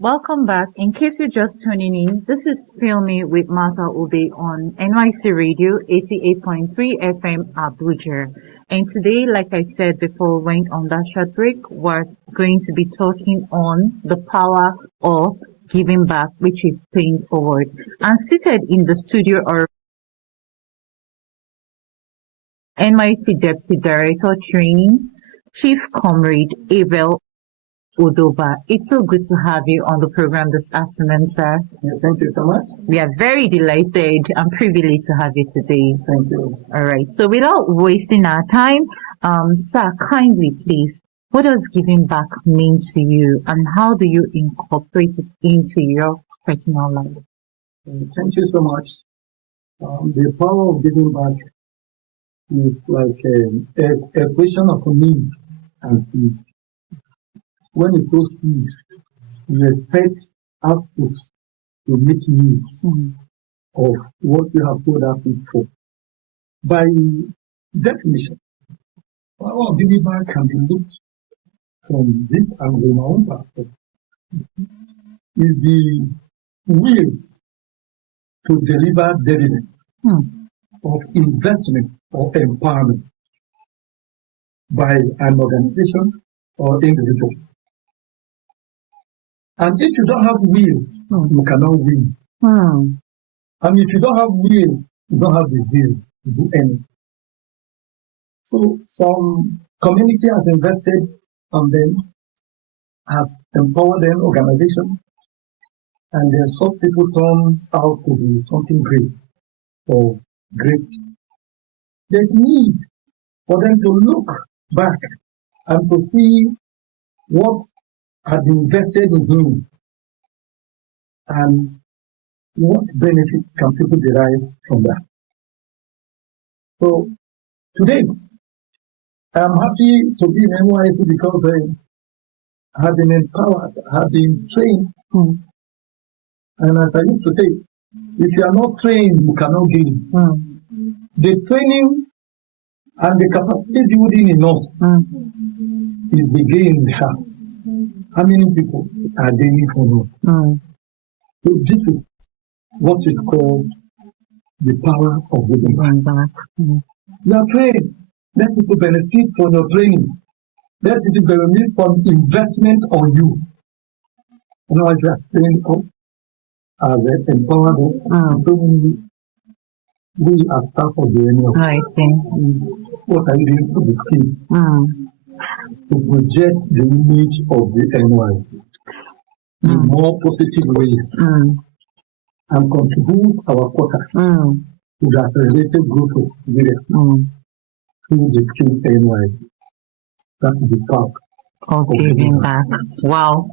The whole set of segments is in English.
Welcome back. In case you're just tuning in, this is Filmy with Martha Ube on Nysc Radio 88.3 FM Abuja. And today, like I said before, we went on that short break, we're going to be talking on the power of giving back, which is paying forward. And seated in the studio are NYC Deputy Director Training, Chief Comrade Abel. It's so good to have you on the program this afternoon, sir. Yeah, thank you so much. We are very delighted and privileged to have you today. Thank you. All right. So without wasting our time, sir, kindly please, what does giving back mean to you and how do you incorporate it into your personal life? Thank you so much. The power of giving back is like a question of needs and seeds. When you sow seeds, you expect outputs to meet needs of what you have sowed that seed for. By definition, power of giving back can be looked from this angle, my own perspective, is the will to deliver dividends of investment or empowerment by an organization or individual. And if you don't have will, you cannot win. And if you don't have will, you don't have the will to do anything. So some community has invested on them, has empowered them, organization, and then some people turn out to be something great or great. There's need for them to look back and to see what had been invested in him and what benefit can people derive from that. So today, I'm happy to be in NYC because I have been empowered, I have been trained. And as I used to say, if you are not trained, you cannot gain. The training and the capacity building in us is the gain we have. How many people are gaining from us? So this is what is called the power of giving back. You are trained. Let people benefit from your training. Let people benefit from investment on you. You know, as you are trained up as empowered, so we are staff of the enemy. What are you doing for the scheme? To project the image of the NY in more positive ways and contribute our quota to the related group of Nigeria through the scheme NY. That is the part of giving back. Wow.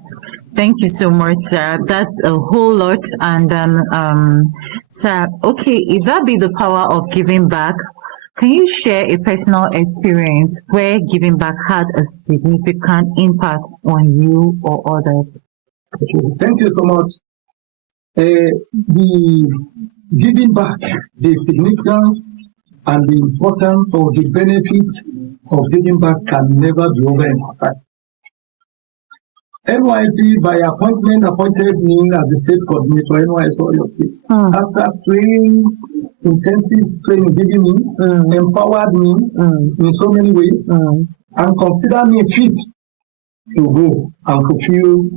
Thank you so much, sir. That's a whole lot. And sir, okay, if that be the power of giving back, can you share a personal experience where giving back had a significant impact on you or others? Thank you so much. The giving back, the significance and the importance of the benefits of giving back can never be overemphasized. NYC, by appointment, appointed me as the state coordinator, NYC Oyo State. After training, intensive training, giving me, empowered me in so many ways, and consider me fit to go and fulfill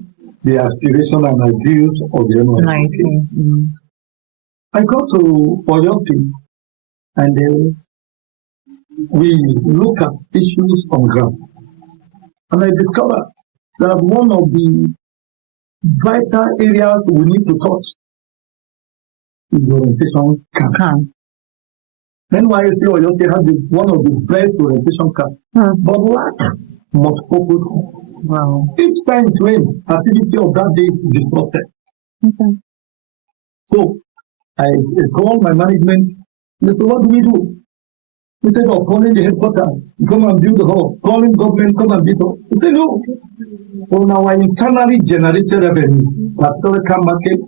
the aspiration and ideals of the NYC. I got to Oyo State, and then we look at issues on ground. And I discovered that one of the vital areas we need to touch is the orientation camp. NYC Oyo State has one of the best orientation camps, but lack multi-purpose. Wow. Each time it rains, activity of that day is disrupted. So I called my management. They said, what do we do? Instead of calling the headquarters, come and build the hall, calling government, come and build the hall. They say, no. On our internally generated revenue, particularly car market,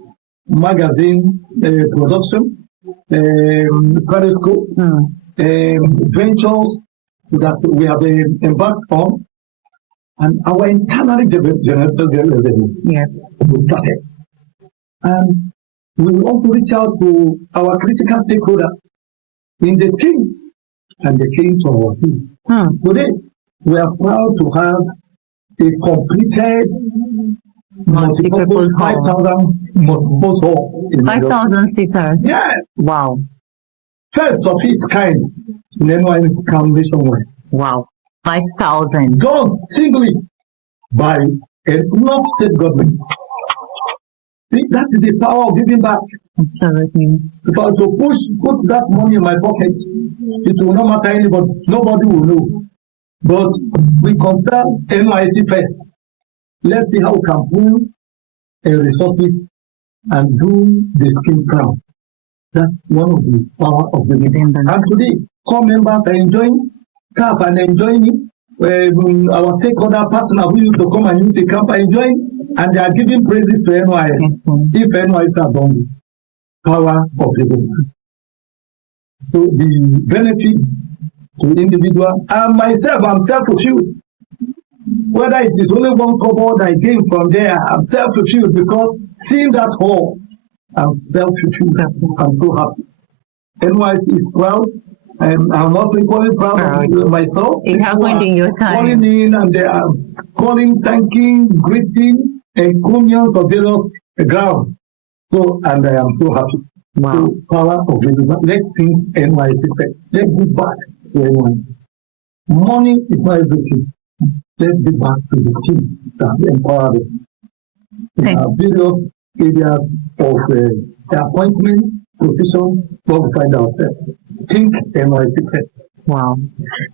magazine production, periscope, ventures that we have embarked on, and our internally generated revenue will start it. And we will also reach out to our critical stakeholders in the team and the teams of our team. Today, we are proud to have a completed multi-purpose 5,000 multi-purpose hall. 5,000 seaters. Yes. Wow. First of its kind in NYSC county somewhere. Wow. 5,000. Done singly by a not state government. That is the power of giving back. Absolutely. Because to put that money in my pocket, it will not matter anybody. Nobody will know. But we consider NYSC first. Let's see how we can pool resources and do the scheme crown. That's one of the power of the meeting. And today, core members are enjoying CAP and enjoying it. Our stakeholder partner who used to come and use the camp are enjoying, and they are giving praises to NYS. If NYS are done with power of the government. So the benefits to individual and myself, I'm self-fulfilled. Whether it is only one cupboard I gain from there, I'm self-fulfilled because seeing that hall, I'm self-fulfilled. I'm so happy. NYS is proud. I'm also equally proud of myself. It happened in your time. Calling in and they are calling, thanking, greeting, and communions of various ground. So, and I am so happy. Wow. So, power of the let's think NYC. Let's give back to everyone. Money is not everything. Let's give back to the team that empower them. In our various areas of the appointment, profession, what we find ourselves. Think NYC. Wow.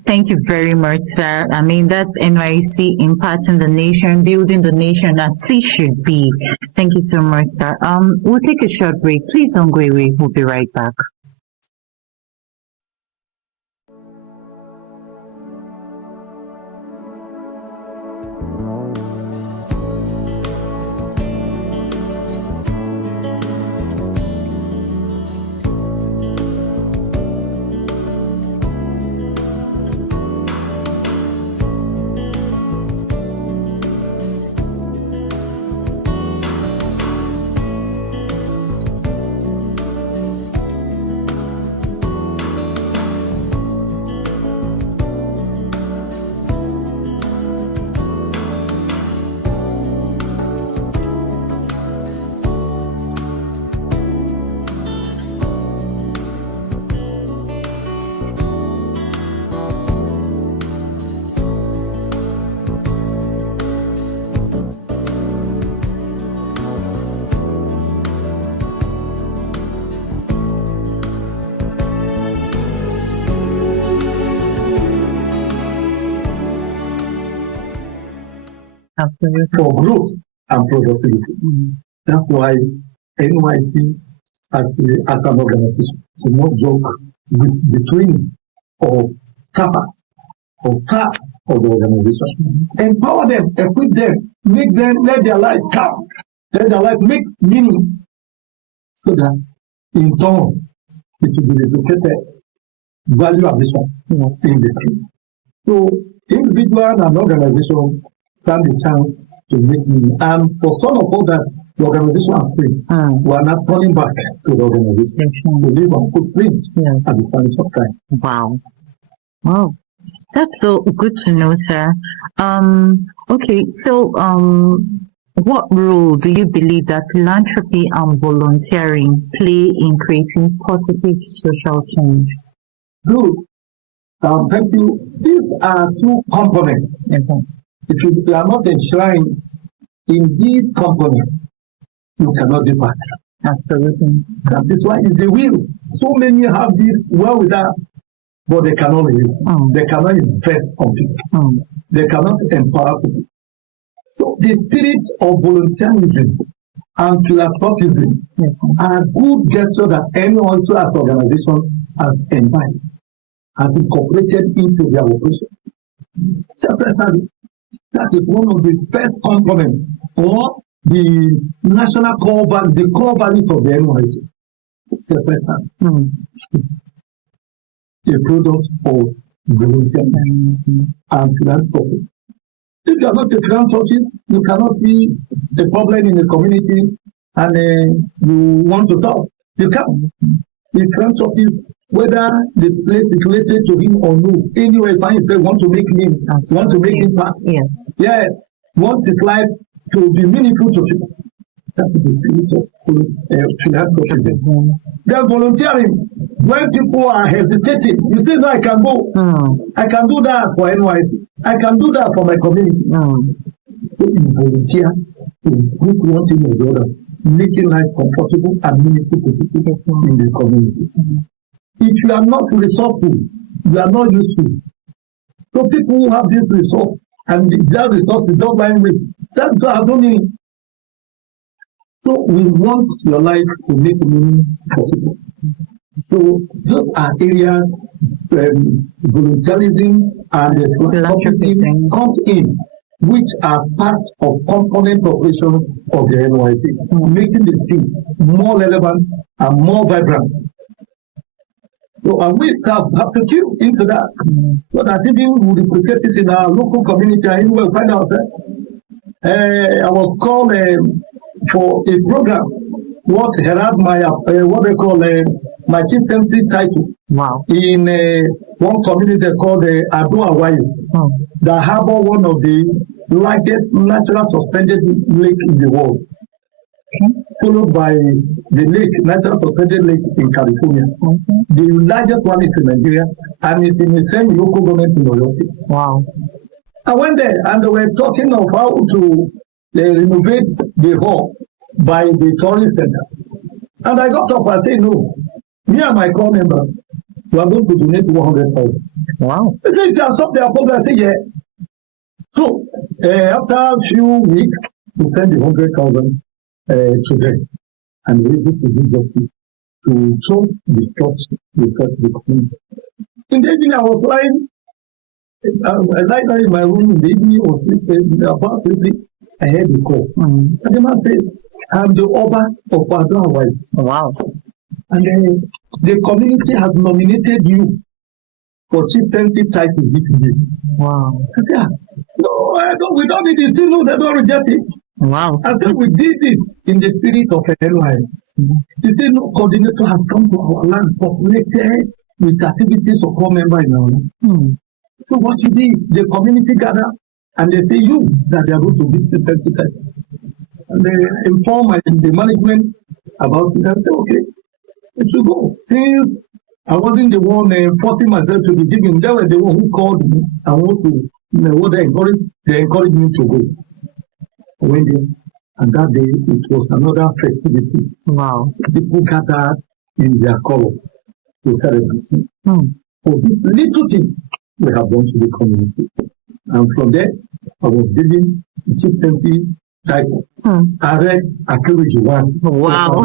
Thank you very much, sir. I mean, that's NYC impacting the nation, building the nation as it should be. Thank you so much, sir. We'll take a short break. Please don't go away. We'll be right back. Absolutely. For growth and productivity. That's why NYC as an organization should not joke with between or staffers or staff of the organization. Empower them, equip them, make them, let their life count, let their life make meaning, so that in turn it will be replicated value addition in the scheme. So individual and organization stand the chance to make meaning. And for some of us that the organization are free, we are not turning back to the organization. We live on footprints at the same time. Wow. Wow. That's so good to know, sir. Okay, so what role do you believe that philanthropy and volunteering play in creating positive social change? Good. Thank you. These are two components. If you are not enshrined in these components, you cannot be part. Absolutely. That is why it's the will. So many have this well without, but they cannot use. They cannot invest on people. They cannot empower people. So the spirit of volunteerism and philanthropism are good gestures that any also as organization has imbibed, has incorporated into their operation. Self-service. That is one of the first components or the national core values, the core values of the NYC. Self-service. A product of volunteering and philanthropy. If you are not a philanthropist, you cannot see the problem in the community and you want to solve. You can't. The philanthropist, whether the place is related to him or no, anyway, find himself want to make name, want to make impact. Yeah, wants his life to be meaningful to people. That is the spirit of philanthropy. Then volunteering. When people are hesitating, you say, no, I can go. I can do that for NYC. I can do that for my community. So you volunteer to group one thing or the other, making life comfortable and meaningful to people in the community. If you are not resourceful, you are not useful. So people who have this resource and that resource is not lying with, that's what I don't mean. So we want your life to make meaning for people. So those are areas volunteerism and philanthropy comes in, which are part of component operations of the NYC, making the scheme more relevant and more vibrant. So and we staff have to tune into that, so that even we replicate it in our local community and we will find out that I was called for a program what herald my what they call my chieftaincy title. Wow. In one community called Ado Hawaii, that harbor one of the largest natural suspended lake in the world, followed by the lake, natural suspended lake in California. The largest one is in Nigeria, and it's in the same local government in Oche. Wow. I went there and they were talking of how to renovate the hall by the tourist center. And I got up and said, no, me and my core member, we are going to donate 100,000. Wow. They said, it's a stop their problem. I said, yeah. So, after a few weeks, we sent the 100,000 to them. And we were able to do justice to trust the trust the community. In the evening, I was lying. I lied down in my room in the evening or about 3 I heard the call. And the man said, I'm the Oba of Ado Hawaii. Wow. And the community has nominated you for chieftaincy title this year. Wow. I said, no, we don't need it. Still, no, they don't reject it. Wow. I said, we did it in the spirit of alliance. They said, no coordinator has come to our land, populated with activities of core member in our land. So what you did, the community gather and they say you that they are going to give chieftaincy title. And they inform the management about it and say, okay, it should go. Since I wasn't the one forcing myself to be giving, they were the one who called me and want to, what they encouraged me to go. I went there, and that day it was another festivity. Wow. People gathered in their colors to celebrate. For this little thing we have done to the community. And from there, I was given the chieftaincy title. I read Akeruji one. Wow.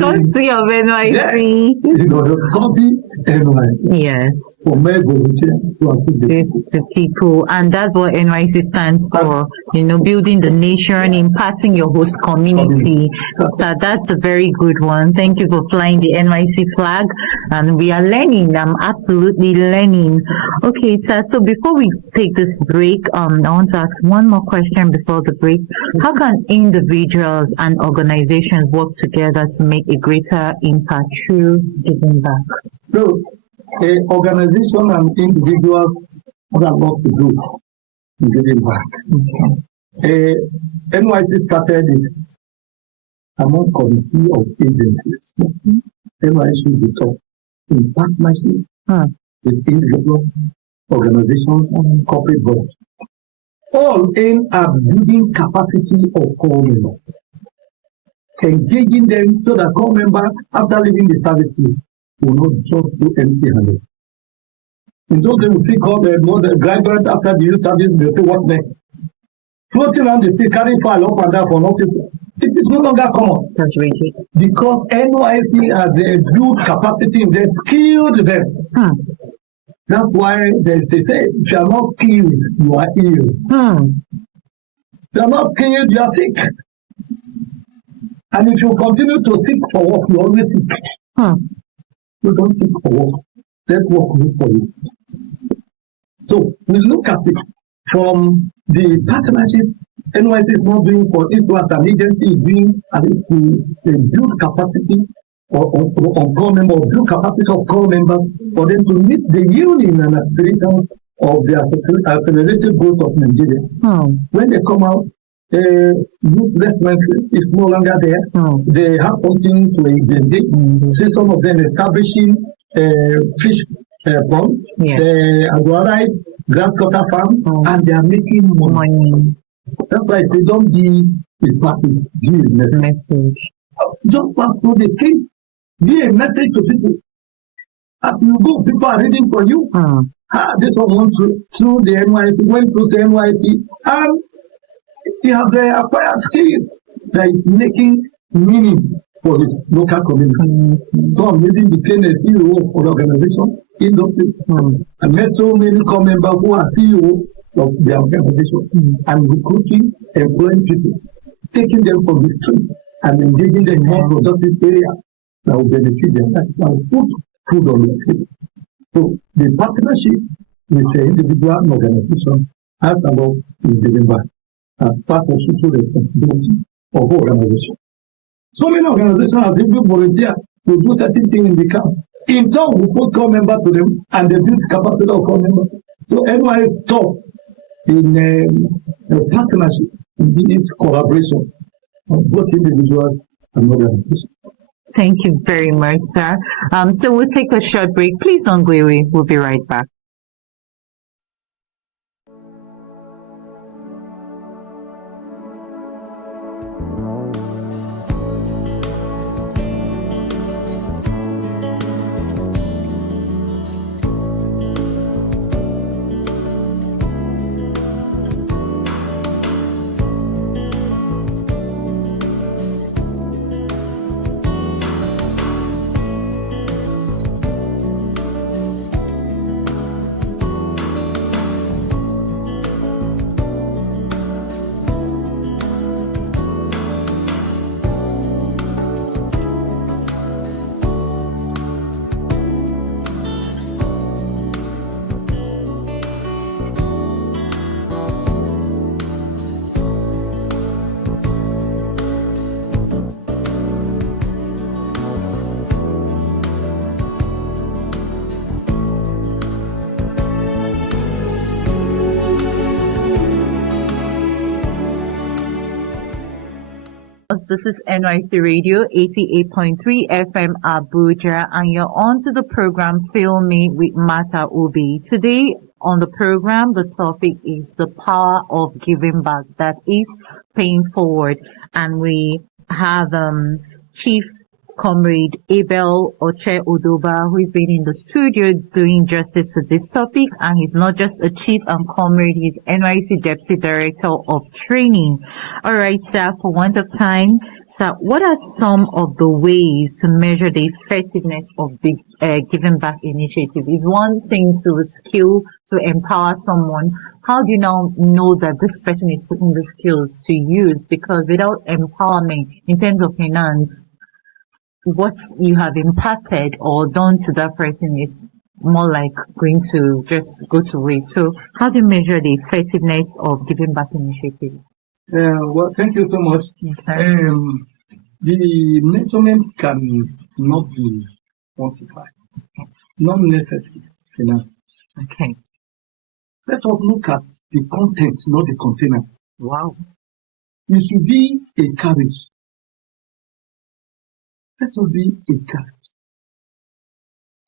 Country of NYC. Yeah. You know, the country NYC. Yes. For male volunteer to people. And that's what NYC stands for. You know, building the nation, impacting your host community. That's a very good one. Thank you for flying the NYC flag. And we are learning. I'm absolutely learning. Okay, so before we take this break, I want to ask one more question before the break. How can individuals and organizations work together to make a greater impact through giving back? So, organization and individuals have a lot to do in giving back. NYC started it among committee of agencies. NYC is top in partnership with individuals, organizations, and corporate boards. All aim at building capacity of core members, engaging them so that core members, after leaving the services, will not just do empty-handed. In those days, we see called the graduate after the youth service, they say, what next? Floating around the sea, carrying file up and down for nothing. It is no longer common. That's right. Because NYC has built capacity in them, skilled them. That's why they say, if you are not skilled, you are ill. If you are not skilled, you are sick. And if you continue to seek for work, you always seek. You don't seek for work. Let work look for you. So we look at it from the partnership NYC is not doing for it as an agency is doing at least to build capacity on core members, build capacity of core members for them to meet the union and aspirations of the accelerated growth of Nigeria. When they come out, youth restaurant is no longer there. They have something to engage. See some of them establishing fish pond, agorite, grass cutter farm, and they are making money. That's why they don't be a party, give a message. Just pass through the thing, give a message to people. As you go, people are reading for you. This one went through the NYC, went through the NYC, and he has acquired skills that is making meaning for his local community. So maybe became a CEO for the organization, industry. I met so many core members who are CEOs of the organization and recruiting, employing people, taking them from the street and engaging them in more productive areas that will benefit them. That will put food on the table. So the partnership with the individual and organization has a lot in giving back as part of social responsibility of the organization. So many organizations have people volunteer to do certain things in the camp. In turn, we put core members to them and they build capacity of core members. So NY is top in a partnership, in its collaboration of both individuals and organizations. Thank you very much, sir. So we'll take a short break. Please don't go away. We'll be right back. This is Nysc Radio 88.3 FM Abuja, and you're on to the program Feel Me with Martha Obi. Today on the program, the topic is the power of giving back, that is paying forward. And we have Chief Comrade Abel Oche Odoba, who is been in the studio doing justice to this topic. And he's not just a chief and comrade, he's NYC Deputy Director of Training. All right, sir, for want of time, sir, what are some of the ways to measure the effectiveness of the giving back initiative? Is one thing to skill, to empower someone. How do you now know that this person is putting the skills to use? Because without empowerment in terms of finance, what you have imparted or done to that person is more like going to just go to waste. So how do you measure the effectiveness of giving back initiative? Well, thank you so much. Yes, sir. The measurement can not be quantified, not necessarily finance. Okay. Let us look at the content, not the container. Wow. You should be a carriage. Let us be a carriage.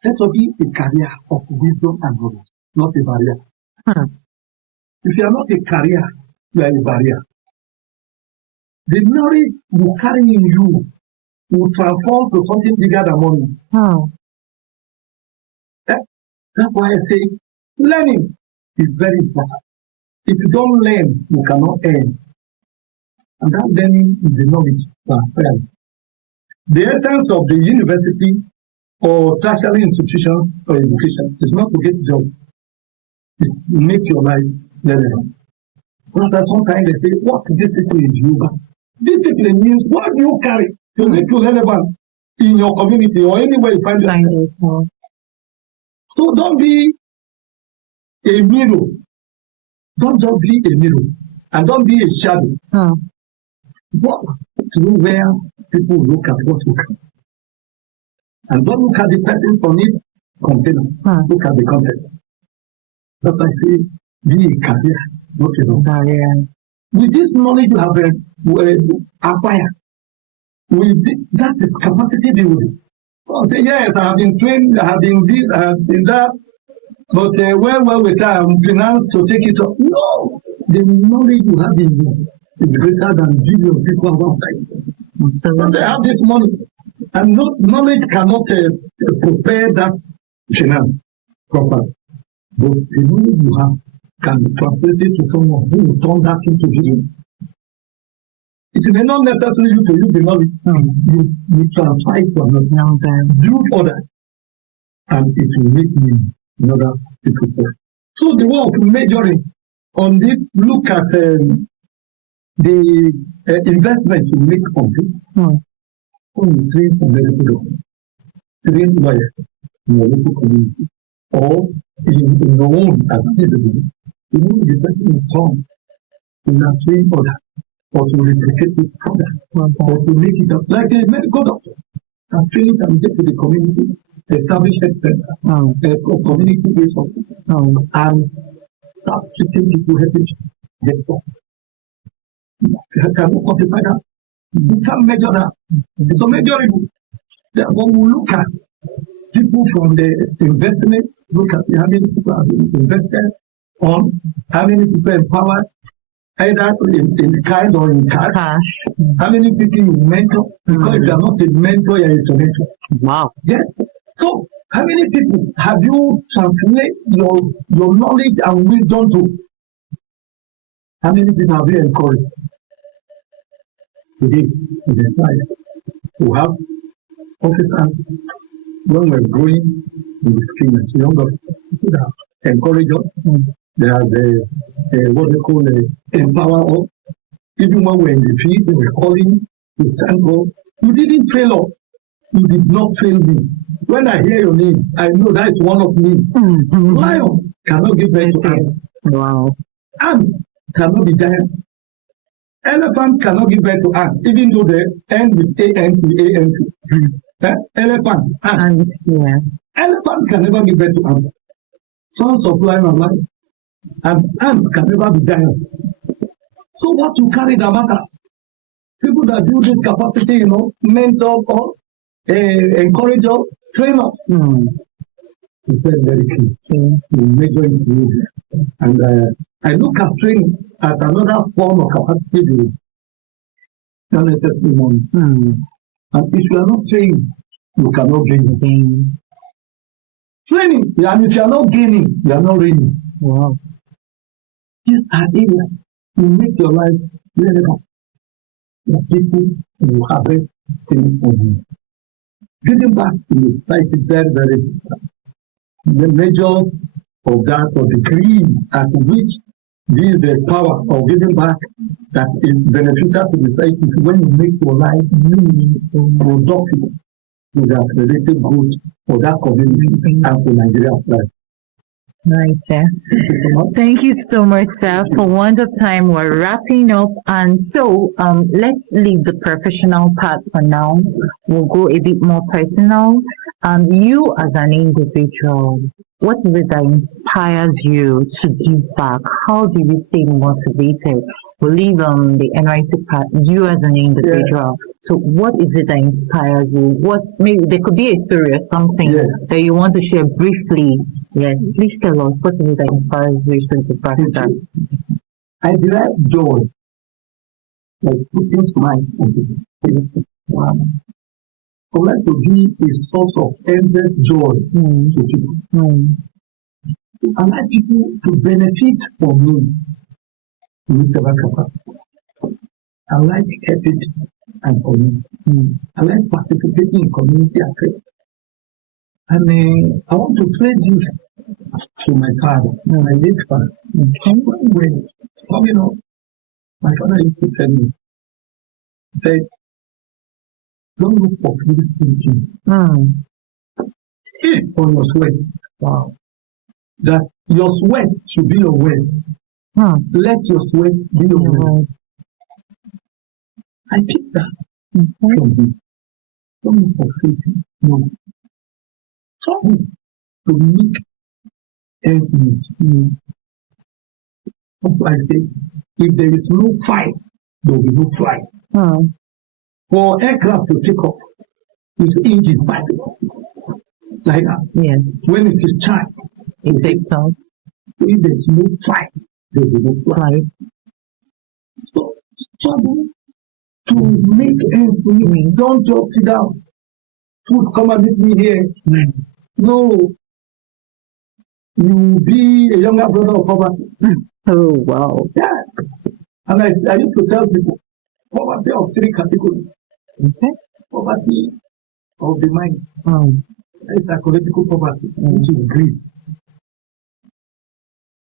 Let us be a carrier of wisdom and knowledge, not a barrier. If you are not a carrier, you are a barrier. The knowledge you carry in you will transform to something bigger than money. That's why I say learning is very important. If you don't learn, you cannot earn. And that learning is the knowledge transfer. The essence of the university or tertiary institution or education is not to get a job. It's to make your life relevant. Because sometimes they say, what discipline is yoga? Discipline means what you carry to make you relevant in your community or anywhere you find yourself. So don't be a mirror Don't just be a mirror and don't be a shadow. Walk to where people look at what you can. And don't look at the person from it container. Look at the content. But I say, be a career, not a with this knowledge you have acquired, that is capacity building. So say, yes, I have been trained, I have been this, I have been that, but where with finance to take it up? No, the knowledge you have in you is greater than billions of people outside. So they have this money, and knowledge cannot prepare that finance properly. But the knowledge you have can be translated to someone who will turn that into vision. It may not necessarily you to use the knowledge. You transfer it to another, build others, and it will make me another people's story. So the way of measuring on this, look at the investment you make on it. When you train for medical doctor, train lawyers in your local community, or in your own as an individual, you know the person in turn to not train others, or to replicate this product, or to make it up like a medical doctor. And train and get to the community, establish health center, community-based hospital, and start treating people helping get help. You cannot quantify that. You can't measure that. It's unmeasurable. When we look at people from the investment, look at how many people have been invested on, how many people empowered, either in kind or in cash. How many people you mentor? Because if you are not a mentor, you are a mentor. Wow. Yes. So, how many people have you translated your knowledge and wisdom to? How many people have you encouraged? Today, we decide to have officers when we're growing in the scheme as younger people that encourage us. They are what they call empower us. Even when we're in the field, they were calling to thank God. You didn't fail us. You did not fail me. When I hear your name, I know that is one of me. Lion cannot give birth to ant. Wow. Ant cannot be giant. Elephant cannot give birth to ant, even though they end with A-N-T. Elephant, ant. Yeah. Elephant can never give birth to ant. Sons of lion and lion. And ant can never be giant. So what you carry that matters. People that build this capacity, mentor us, encourage us, train us. It's very, very key. We measure it. And I look at training as another form of capacity building. Not necessarily money. And if you are not training, you cannot gain. Training, and if you are not gaining, you are not reigning. Wow. These are areas to make your life relevant. The people who have things on you. Getting back to the society is very, very important. The measures of that or degree at which this the power of giving back that is beneficial to the society is when you make your life meaningful, productive, to that related growth for that community and for Nigeria's life. Right, sir. Thank you so much, sir, for wonderful time. We're wrapping up, and so let's leave the professional part for now. We'll go a bit more personal. You as an individual, what is it that inspires you to give back? How do you stay motivated? We'll leave the NYC part. You as an individual. Yeah. So, what is it that inspires you? Maybe there could be a story or something that you want to share briefly. Yes, please tell us what is it that inspires you to give back to that. I derive joy, like putting smile on people. I would like to be a source of endless joy to people. I like people to benefit from me in whichever capacity. I like helping and community. I like participating in community affairs. And I want to trade this to my father, my late father. My father used to tell me, he said, don't look for food thinking. Eat on your sweat. Wow. That your sweat should be your wealth. Let your sweat be your reward. I picked that from him. Some for faith, no. Some to make ends meet. So I say, if there is no fight, there will be no flight. For aircraft to take off, it's engine fight. Like that. Yes. When it is charged, it takes off. So if there is no fight, there will be no flight. So struggle to make ends meet. Don't just sit down. Food come and meet me here. No. You be a younger brother of poverty. Oh, wow. Yeah. And I used to tell people, poverty of three categories. Okay. Poverty of the mind. It's psychological poverty, which is greed.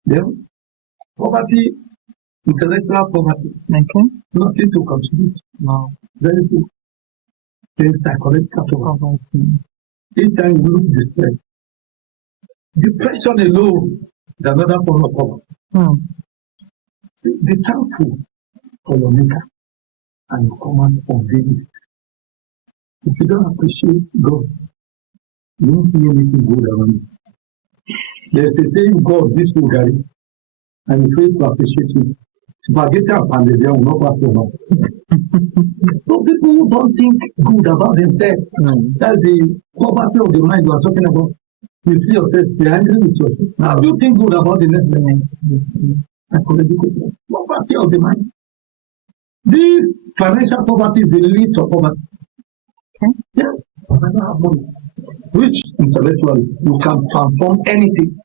Then, poverty, intellectual poverty. Okay. Nothing to contribute. No. Very good. Then psychological poverty. Each time you look distressed. Depression alone is another form of poverty. Be thankful for your maker and your command from David. If you don't appreciate God, you won't see anything good around you. There's a saying, God, this will carry, and you fail to appreciate it. Spaghetti and pandemia will not pass your mouth. So people who don't think good about themselves, that's the poverty of the mind you are talking about. You see yourself, you're angry with yourself. How do you think good about the next man? Psychological poverty of the mind. This financial poverty is the least of poverty. Okay. Yeah. Which intellectually you can transform anything.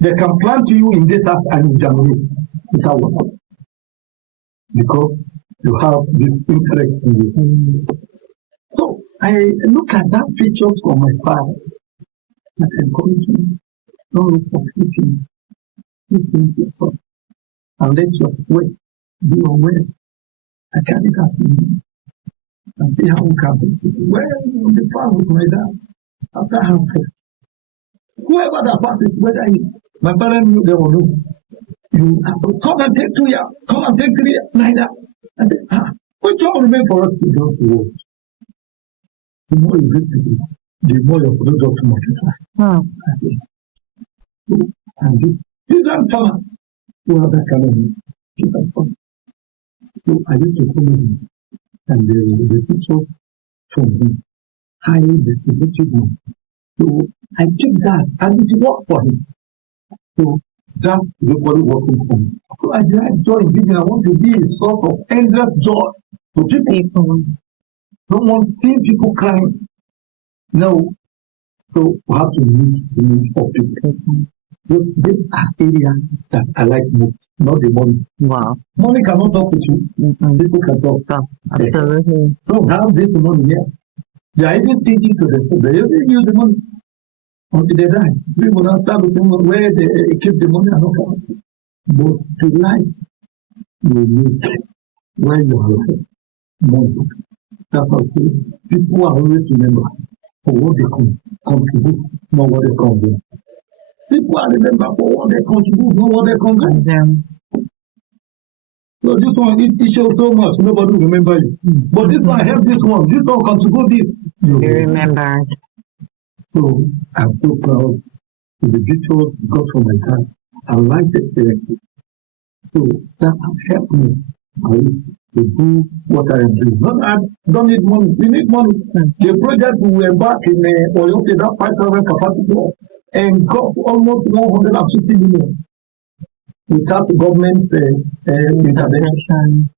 They can plant you in this house and in January without water. Because you have this intellect in you. So I look at that picture from my father. I encourage you. Don't look for fitting. Fitting yourself. And let your way be aware. I carry that in me. And see how we can be. Well, on the farm with my dad, after harvest, whoever that passes, whether he, my parents knew they will know. You have to come and take 2 years, come and take 3 years, like that. And then, which one remain for us to go to work? The more you visit, the more your product to multiply. So, and this is farmer who have that kind of so I used to follow him, and the pictures from him, highly distributed one. So I took that, and it worked for him. So that is what working for me. So I derive joy in giving. I want to be a source of endless joy to people. Don't want seeing people crying. No. So we have to meet the needs of people. So this area that I like most, not the money. Wow. Money cannot talk with you. People can talk. Absolutely. So have this money here. They are even thinking to themselves, they even use the money until they die. People now start looking where they keep the money and not come. But to life, you need when you have money. That's what I say. People are always remember for what they contribute, not what they consume. People are remember for what they contribute, not what they consume. So this one, it shows so much, nobody will remember you. But this one, help this one contribute this. You remember. So I'm so proud to the pictures got from my dad. I like the experience. So that has helped me to do what I am doing. Not I don't need money. We need money. The project we embark in Oche, that 5,000 capacity and got almost 150 million without the government intervention.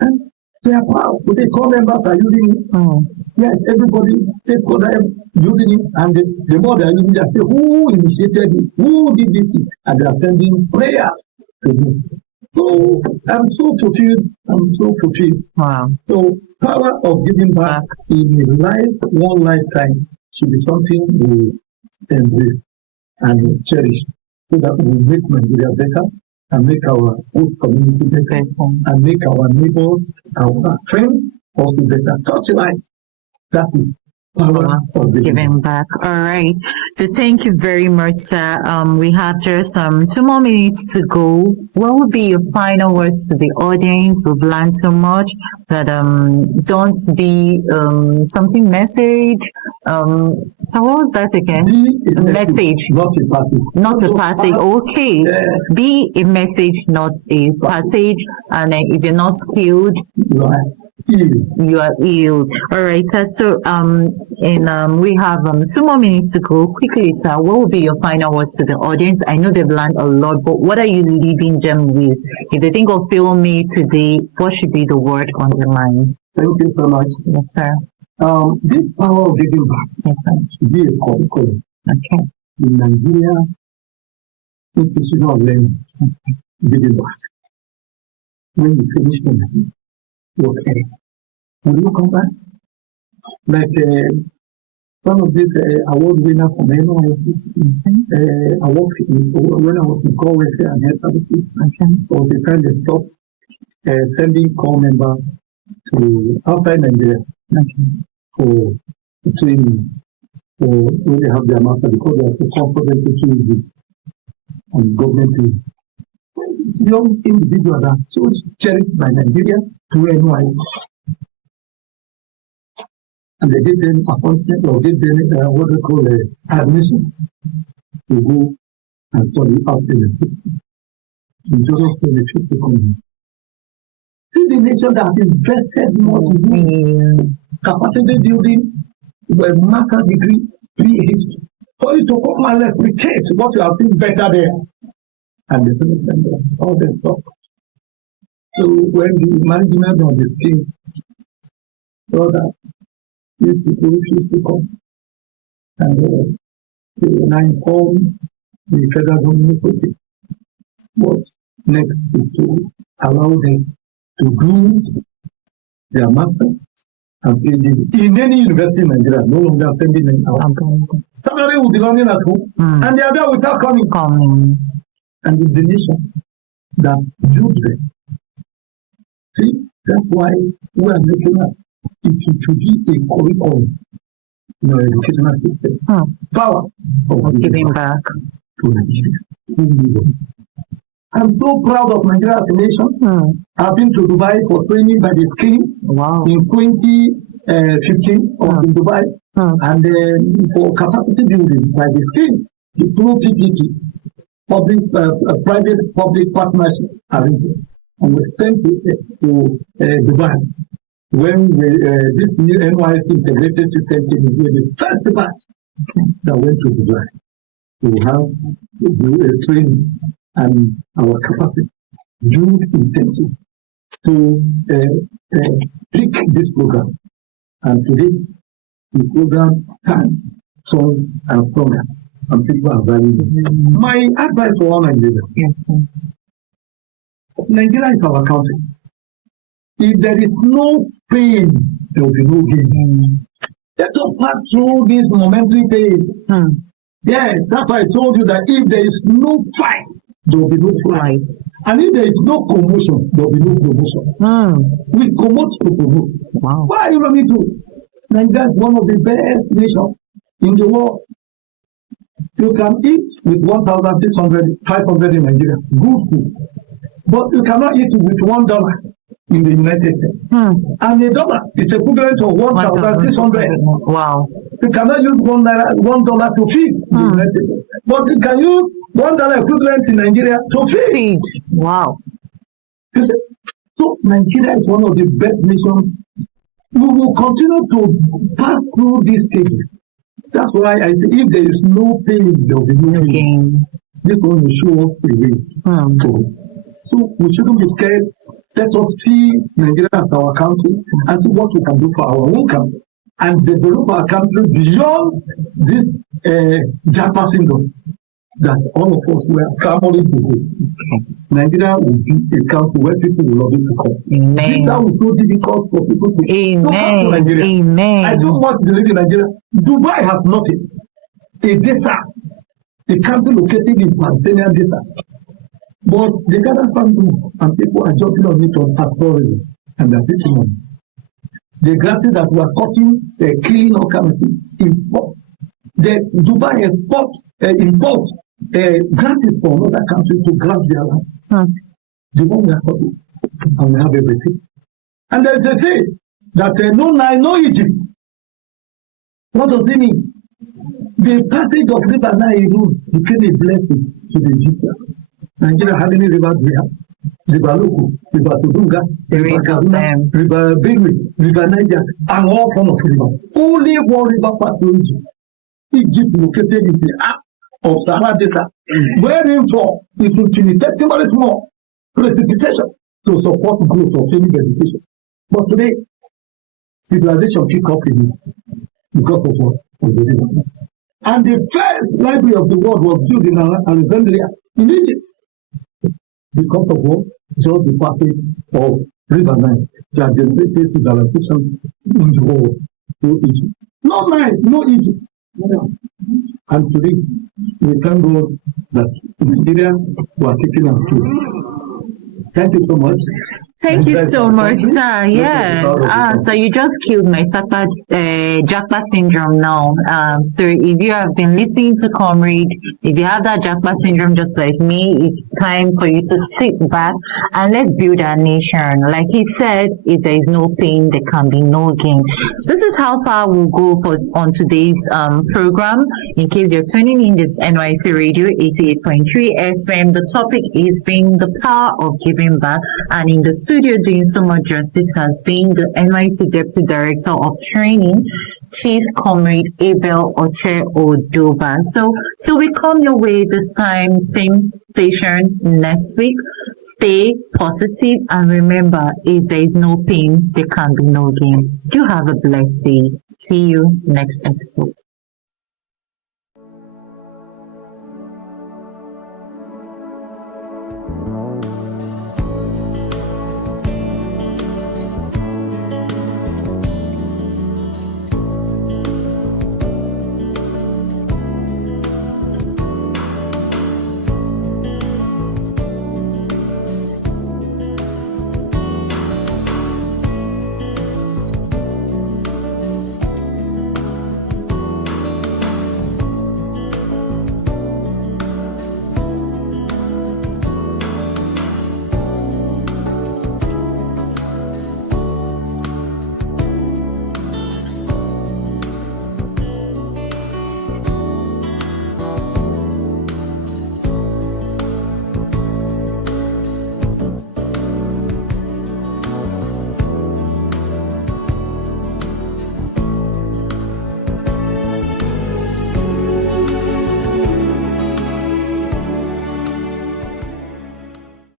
And they are proud. So they call members are using it. Yes, everybody stakeholder using it, and the more they are using it, they say, who initiated it? Who did this? And they are sending prayers to me. So I'm so fulfilled. Wow. So power of giving back in a life, one lifetime, should be something we embrace and cherish, so that we make Nigeria better and make our host community better and make our neighbors, our friends also better. Touch life. That is power of giving back. All right. So thank you very much, sir. We have just 2 more minutes to go. What would be your final words to the audience? We've learned so much that don't be something message. So what was that again? Be a message, not a passage. Not a passage. Okay. Yeah. Be a message, not a passage. And if you're not skilled, You are ill. you are healed. All right, sir. So we have 2 more minutes to go. Quickly, sir, what will be your final words to the audience? I know they've learned a lot, but what are you leaving them with? If they think of Film Me today, what should be the word on their mind? Thank you so much. Yes, sir. This power of giving back Yes, sir. should be a curriculum. Okay. In Nigeria, institution of learning, giving back. When you finish something, okay. Will you come back? Like some of these award winners from NYSC, I worked when I was in call welfare and health services. So they kind of stopped sending call members to outside Nigeria for training or when they have their master because they are so comfortable to choose on government team. Young individuals are so cherished by Nigeria to NYSC. And they give them appointment or give them what they call admission to go and study out in the system. In total for the future community. See the nation that invested more to do capacity building, a master's degree, PhD. For you to come and replicate what you have seen better there. And the president all the stuff. So when the management of the team saw that these people refuse to come, and they informed the federal government, okay, what next is to allow them to do their master and PhD in any university in Nigeria, no longer sending them out. Somebody will be learning at home, and they are there without coming. And it's the nation that built them. See, that's why we are looking at it should be a curriculum in our educational system. Power of Giving back to Nigeria. I'm so proud of Nigeria as a nation. I've been to Dubai for training by the scheme in 2015 in Dubai, and for capacity building by the scheme through PPP, private partnership arrangement. And we sent to Dubai when this new Nysc integrated system came in, the first batch that went to Dubai. We have a training and our capacity, huge intensive to pick this program. And today, the program stands strong and stronger. Some people are valuing it. My advice for all Nigerians. Nigeria is our country. If there is no pain, there will be no gain. Let us pass through this momentary pain. Yes, that's why I told you that if there is no fight, there will be no flight. And if there is no commotion, there will be no promotion. We promote to promote. Wow. Why are you running to? Nigeria is one of the best nations in the world. You can eat with 1,600, 500 in Nigeria. Good food. But you cannot eat with $1 in the United States. And a dollar is equivalent to 1,600. Wow. You cannot use $1 to feed the United States. But you can use $1 equivalent in Nigeria to feed. Wow. So Nigeria is one of the best nations. We will continue to pass through these stages. That's why I say if there is no pain, there will be no gain. This one will show us the way. So we shouldn't be scared. Let us see Nigeria as our country and see what we can do for our own country and develop our country beyond this Japa syndrome that all of us were family to go. Nigeria will be a country where people will love it to come. Amen. That will be so difficult for people to come to Nigeria. Amen. I don't want to live in Nigeria. Dubai has nothing. A desert. A country located in Tanzania desert. But they gather some groups and people are jumping on it on tourism and they're taking on. the grasses that were cutting, killing all kinds of things. Import. The Dubai import grasses from other countries to grass their land. The one we are cutting, and we have everything. And there is a say that no Nile, no Egypt. What does it mean? The passage of river Nile became a blessing to the Egyptians. Nigeria had any rivers we have? River Loko, River Tudunga, River Kaduna, River Benue, River Niger, and all forms of rivers. Only one river passed through Egypt. Egypt located in the heart of Sahara Desert, where rainfall is infinitesimally small precipitation to support growth of any vegetation. But today, civilization kick off in it because of what? Of the river. And the first library of the world was built in Alexandria, in Egypt. Because of what? Just the passage of River Nile that generated civilization in the world through Egypt. No Nile, no Egypt. And today, we thank God that Nigeria were taking our food. Thank you so much. Thank you so much, sir. Yeah. So you just killed my Jackpot syndrome now. So if you have been listening to Comrade, if you have that Jackpot syndrome just like me, it's time for you to sit back and let's build our nation. Like he said, if there is no pain, there can be no gain. This is how far we'll go on today's program. In case you're tuning in, this NYC Radio 88.3 FM. The topic is being the power of giving back, and in the studio doing so much justice has been the NYC Deputy Director of Training, Chief Comrade Abel Oche Odoba. So we come your way this time, same station next week. Stay positive and remember, if there is no pain, there can be no gain. You have a blessed day. See you next episode.